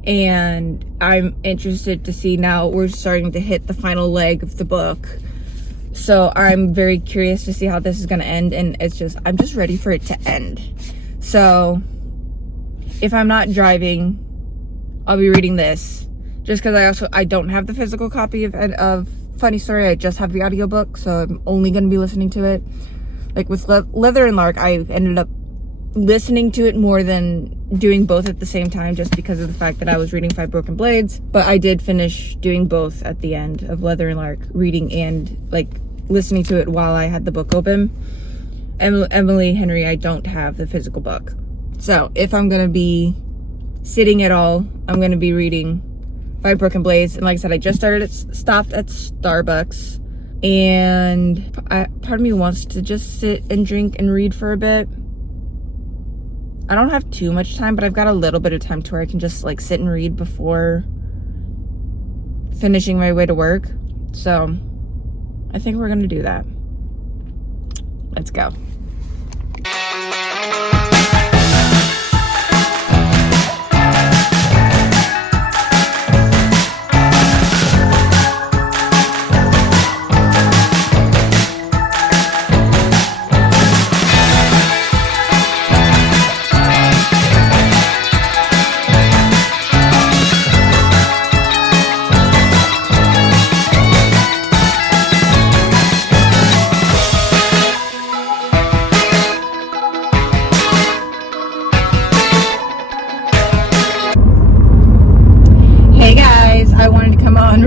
And I'm interested to see, now we're starting to hit the final leg of the book. So I'm very curious to see how this is going to end. And I'm just ready for it to end. So if I'm not driving, I'll be reading this, just because I don't have the physical copy of Funny Story. I just have the audiobook, so I'm only going to be listening to it. Like with Leather and Lark, I ended up listening to it more than doing both at the same time, just because of the fact that I was reading 5 Broken Blades. But I did finish doing both at the end of Leather and Lark, reading and listening to it while I had the book open. Emily Henry, I don't have the physical book. So if I'm going to be sitting at all, I'm going to be reading 5 Broken Blades. And like I said, I just stopped at Starbucks, and part of me wants to just sit and drink and read for a bit. I don't have too much time, but I've got a little bit of time to where I can just sit and read before finishing my way to work. So I think we're gonna do that. Let's go.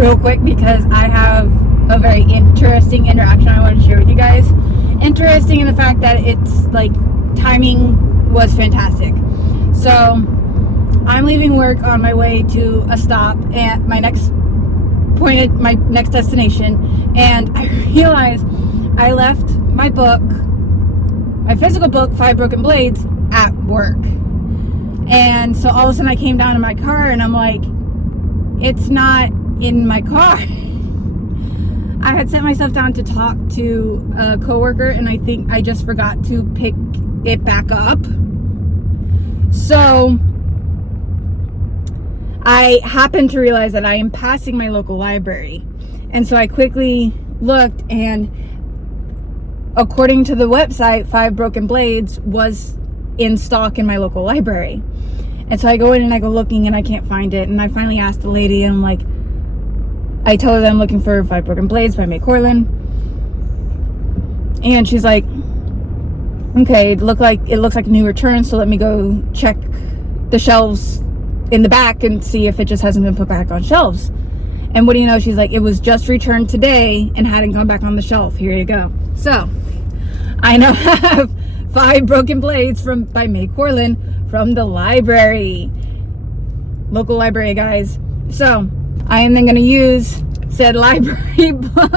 real quick because I have a very interesting interaction I want to share with you guys. Interesting in the fact that it's like timing was fantastic. So I'm leaving work on my way to a stop at my next destination, and I realized I left my book, my physical book, 5 Broken Blades, at work. And so all of a sudden I came down to my car and I'm like, it's not in my car. I had sent myself down to talk to a coworker, and I think I just forgot to pick it back up. So I happened to realize that I am passing my local library. And so I quickly looked, and according to the website, 5 Broken Blades was in stock in my local library. And so I go in and I go looking and I can't find it. And I finally asked the lady, and I'm like, I tell her that I'm looking for 5 Broken Blades by May Corland. And she's like, okay, it looks like a new return, so let me go check the shelves in the back and see if it just hasn't been put back on shelves. And what do you know, she's like, it was just returned today and hadn't gone back on the shelf. Here you go. So I now have 5 Broken Blades by May Corland from the library, local library, guys. So I am then going to use said library book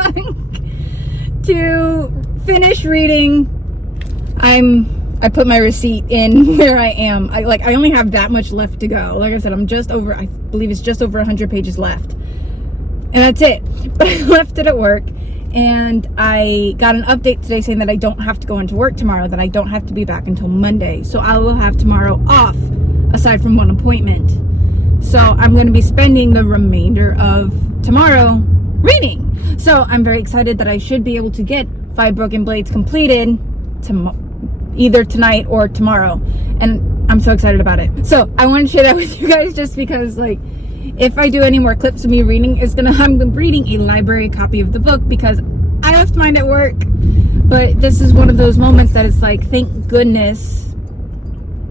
to finish reading. I put my receipt in where I am. I only have that much left to go. Like I said, I believe it's just over 100 pages left. And that's it. But I left it at work, and I got an update today saying that I don't have to go into work tomorrow, that I don't have to be back until Monday. So I will have tomorrow off, aside from one appointment. So I'm going to be spending the remainder of tomorrow reading. So I'm very excited that I should be able to get 5 Broken Blades completed either tonight or tomorrow. And I'm so excited about it. So I want to share that with you guys, just because, like, if I do any more clips of me reading, I'm reading a library copy of the book because I left mine at work. But this is one of those moments that it's like, thank goodness,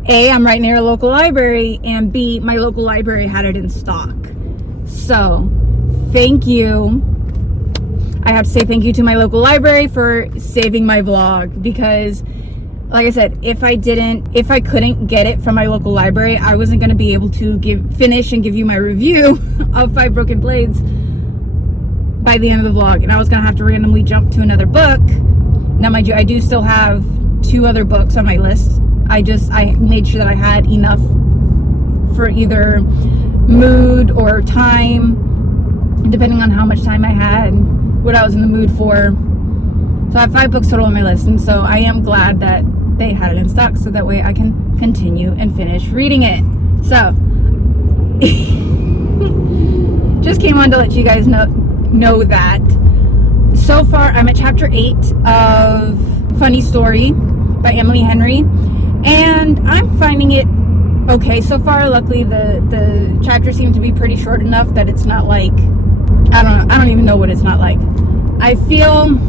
A, I'm right near a local library, and B, my local library had it in stock. So thank you. I have to say thank you to my local library for saving my vlog, because like I said, if I couldn't get it from my local library, I wasn't going to be able to finish and give you my review of 5 Broken Blades by the end of the vlog. And I was going to have to randomly jump to another book. Now, mind you, I do still have 2 other books on my list. I made sure that I had enough for either mood or time, depending on how much time I had, what I was in the mood for. So I have 5 books total on my list, and so I am glad that they had it in stock, so that way I can continue and finish reading it. So just came on to let you guys know that so far I'm at chapter 8 of Funny Story by Emily Henry, and I'm finding it okay so far. Luckily, the chapters seem to be pretty short enough that it's not like, I don't even know what it's not like. I feel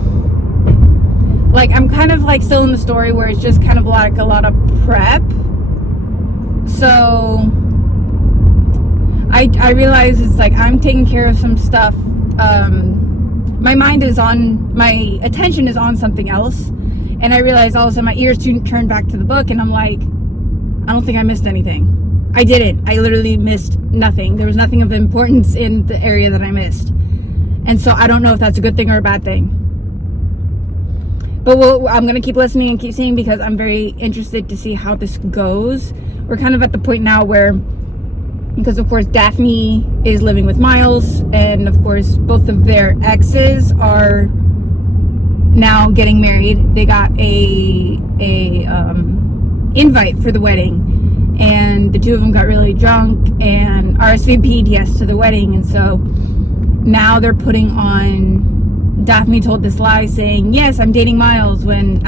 like I'm kind of like still in the story where it's just kind of like a lot of prep. So I realize it's like I'm taking care of some stuff. My attention is on something else. And I realized all of a sudden my ears turned back to the book, and I'm like, I don't think I missed anything. I didn't. I literally missed nothing. There was nothing of importance in the area that I missed. And so I don't know if that's a good thing or a bad thing. But I'm going to keep listening and keep seeing, because I'm very interested to see how this goes. We're kind of at the point now where, because of course Daphne is living with Miles, and of course both of their exes are now getting married. They got a invite for the wedding, and the 2 of them got really drunk and RSVP'd yes to the wedding. And so now they're putting on, Daphne told this lie saying, yes, I'm dating Miles, when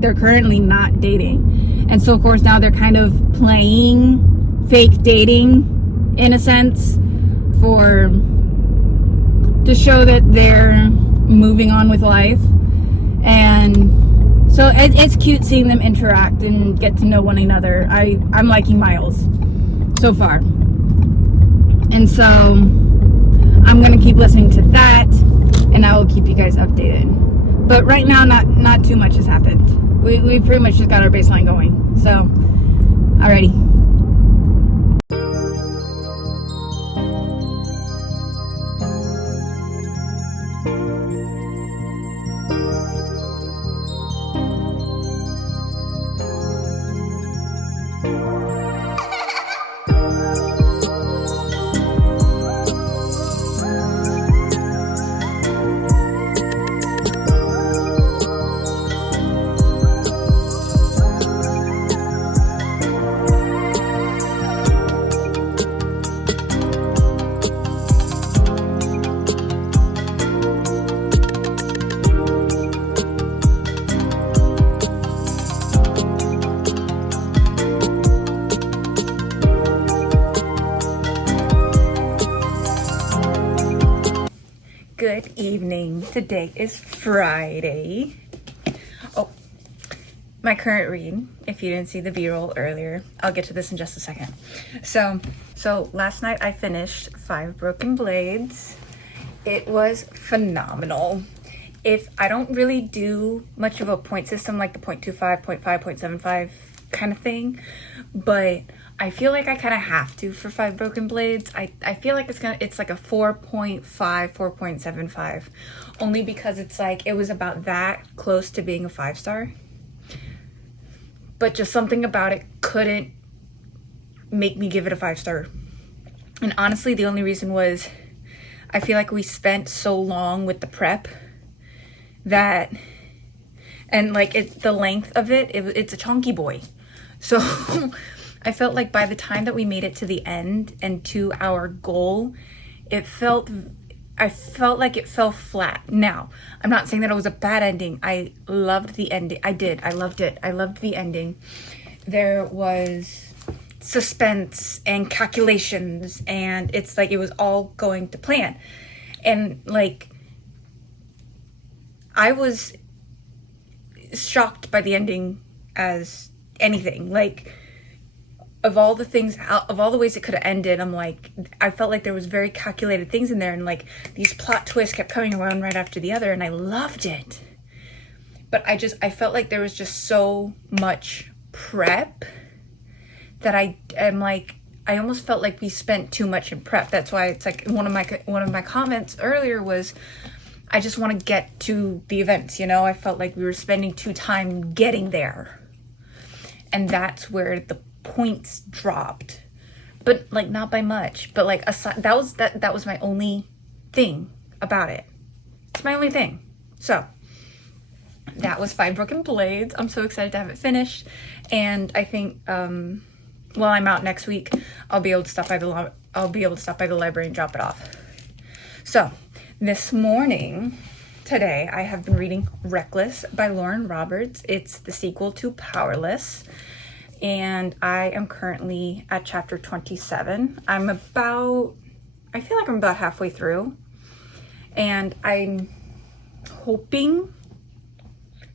they're currently not dating. And so of course now they're kind of playing fake dating in a sense, to show that they're moving on with life. And so it's cute seeing them interact and get to know one another. I'm liking Miles so far. And so I'm gonna keep listening to that, and I will keep you guys updated. But right now, not too much has happened. We pretty much just got our baseline going. So, alrighty. Good evening. Today is Friday. Oh, my current read, if you didn't see the B-roll earlier, I'll get to this in just a second. So last night I finished 5 Broken Blades. It was phenomenal. If I don't really do much of a point system like the 0.25, 0.5, 0.75 kind of thing, but I feel like I kind of have to for 5 Broken Blades. I feel like it's like a 4.5, 4.75, only because it's like it was about that close to being a 5-star, but just something about it couldn't make me give it a 5-star. And honestly, the only reason was I feel like we spent so long with the prep that, and like the length of it's a chunky boy, so I felt like by the time that we made it to the end and to our goal, I felt like it fell flat. Now, I'm not saying that it was a bad ending. I loved the ending. I did. I loved it. I loved the ending. There was suspense and calculations, and it's like it was all going to plan. And like, I was shocked by the ending as anything. Like, of all the ways it could have ended, I'm like, I felt like there was very calculated things in there, and like these plot twists kept coming around right after the other, and I loved it. But I felt like there was just so much prep that I am like, I almost felt like we spent too much in prep. That's why it's like one of my comments earlier was, I just want to get to the events, you know? I felt like we were spending too time getting there. And that's where the points dropped, but like not by much, but like that was my only thing about it. It's my only thing. So that was 5 Broken Blades. I'm so excited to have it finished, and I think while I'm out next week, I'll be able to stop by the library and drop it off. So this morning, today, I have been reading Reckless by Lauren Roberts. It's the sequel to Powerless. And I am currently at chapter 27. I feel like I'm about halfway through. And I'm hoping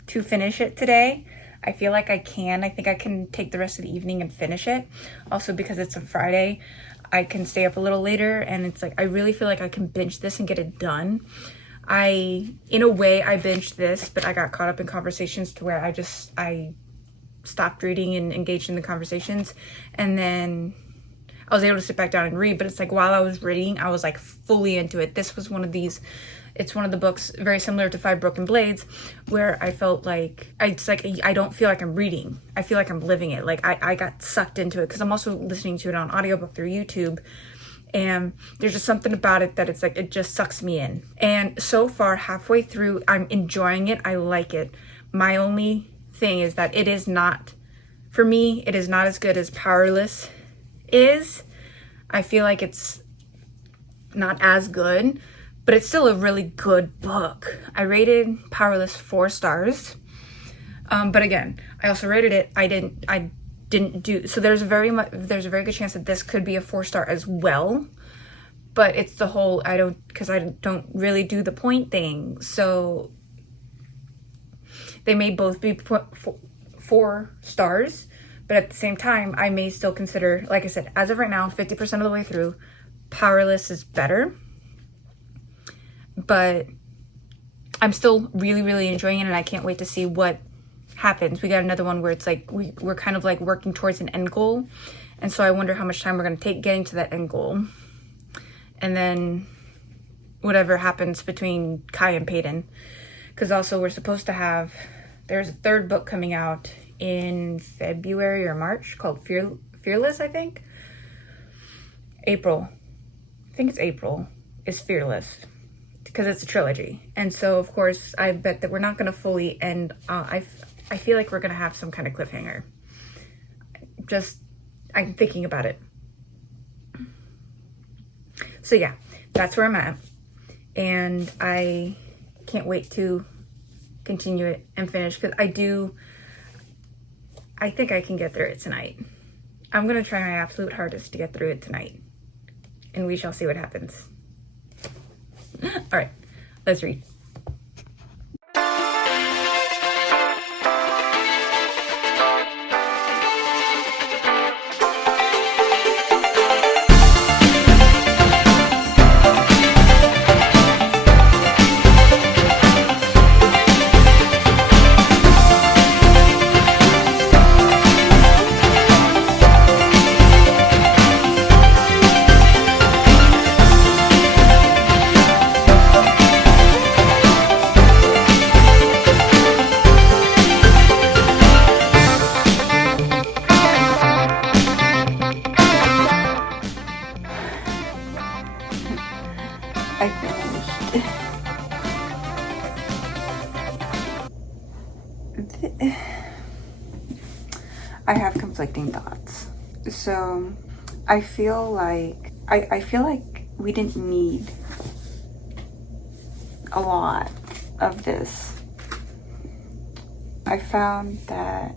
to finish it today. I feel like I can. I think I can take the rest of the evening and finish it. Also, because it's a Friday, I can stay up a little later. And it's like, I really feel like I can binge this and get it done. In a way, I binged this, but I got caught up in conversations to where I stopped reading and engaged in the conversations, and then I was able to sit back down and read. But it's like while I was reading, I was like fully into it. This was one of the books very similar to 5 Broken Blades, where I felt like I don't feel like I'm reading. I feel like I'm living it. Like I got sucked into it, because I'm also listening to it on audiobook through YouTube, and there's just something about it that it's like it just sucks me in. And so far, halfway through, I'm enjoying it. I like it. My only thing is that it is not as good as Powerless is. I feel like it's not as good, but it's still a really good book. I rated Powerless 4 stars, but again, I also rated it. I didn't do so. There's a very good chance that this could be a 4-star as well. But it's the whole because I don't really do the point thing, so they may both be 4 stars, but at the same time, I may still consider, like I said, as of right now, 50% of the way through, Powerless is better. but I'm still really, really enjoying it, and I can't wait to see what happens. We got another one where it's like we're kind of like working towards an end goal, and so I wonder how much time we're going to take getting to that end goal, and then whatever happens between Kai and Peyton, because also we're supposed to have, there's a third book coming out in February or March called Fearless, I think. April, I think it's April, is Fearless, because it's a trilogy. And so of course I bet that we're not going to fully end, I feel like we're going to have some kind of cliffhanger. I'm thinking about it. So yeah, that's where I'm at. And I can't wait to continue it and finish, because I think I can get through it tonight. I'm going to try my absolute hardest to get through it tonight. And we shall see what happens. All right, let's read. I finished. I have conflicting thoughts. So I feel like we didn't need a lot of this. I found that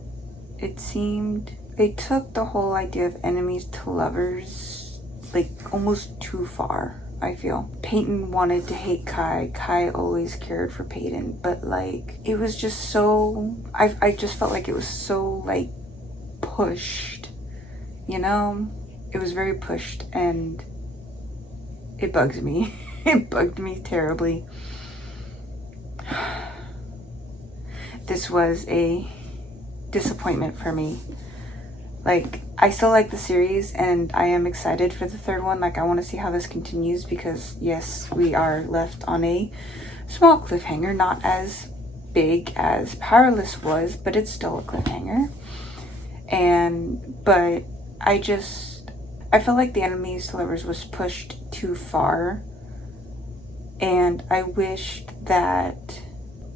it seemed they took the whole idea of enemies to lovers like almost too far. I feel Peyton wanted to hate Kai. Kai always cared for Peyton, but like it was just so, I just felt like it was so like pushed, you know? It was very pushed, and it bugs me. It bugged me terribly. This was a disappointment for me. Like, I still like the series, and I am excited for the third one. Like, I want to see how this continues, because but we are left on a small cliffhanger, not as big as Powerless was, but it's still a cliffhanger. But I felt like the enemies to lovers was pushed too far, and I wished that,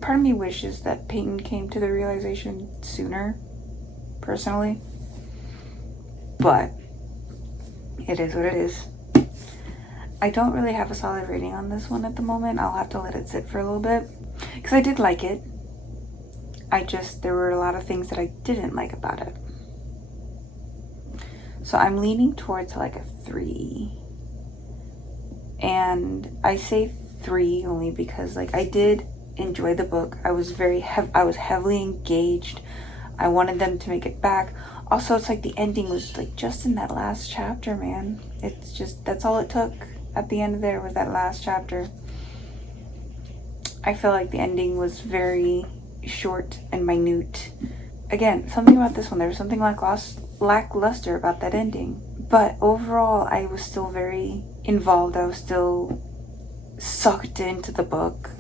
part of me wishes that Peyton came to the realization sooner, personally. But it is what it is. I don't really have a solid rating on this one at the moment. I'll have to let it sit for a little bit, because I did like it. There were a lot of things that I didn't like about it. So I'm leaning towards like a 3. And I say 3 only because like I did enjoy the book. I was heavily engaged. I wanted them to make it back. Also, it's like the ending was like just in that last chapter, man. It's just, that's all it took at the end there was that last chapter. I feel like the ending was very short and minute. Again, something about this one, there was something lackluster about that ending. But overall, I was still very involved. I was still sucked into the book.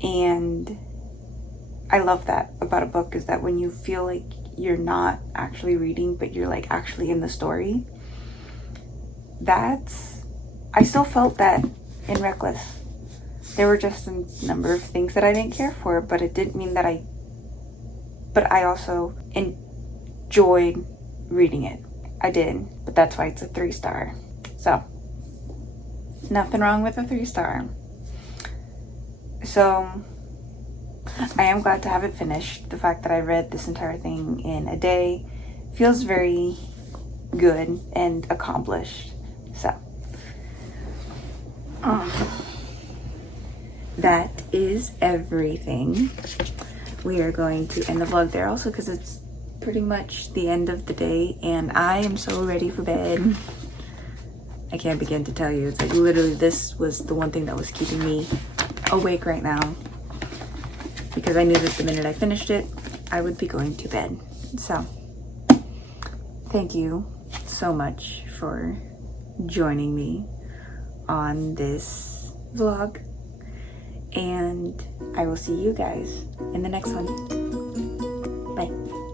And I love that about a book, is that when you feel like you're not actually reading, but you're like actually in the story. I still felt that in Reckless. There were just a number of things that I didn't care for, but it didn't mean that but I also enjoyed reading it. I did, but that's why it's a 3-star. So, nothing wrong with a 3-star. So, I am glad to have it finished. The fact that I read this entire thing in a day feels very good and accomplished. So, that is everything. We are going to end the vlog there also, because it's pretty much the end of the day and I am so ready for bed. I can't begin to tell you. It's like literally this was the one thing that was keeping me awake right now because I knew that the minute I finished it, I would be going to bed. So, thank you so much for joining me on this vlog, and I will see you guys in the next one. Bye.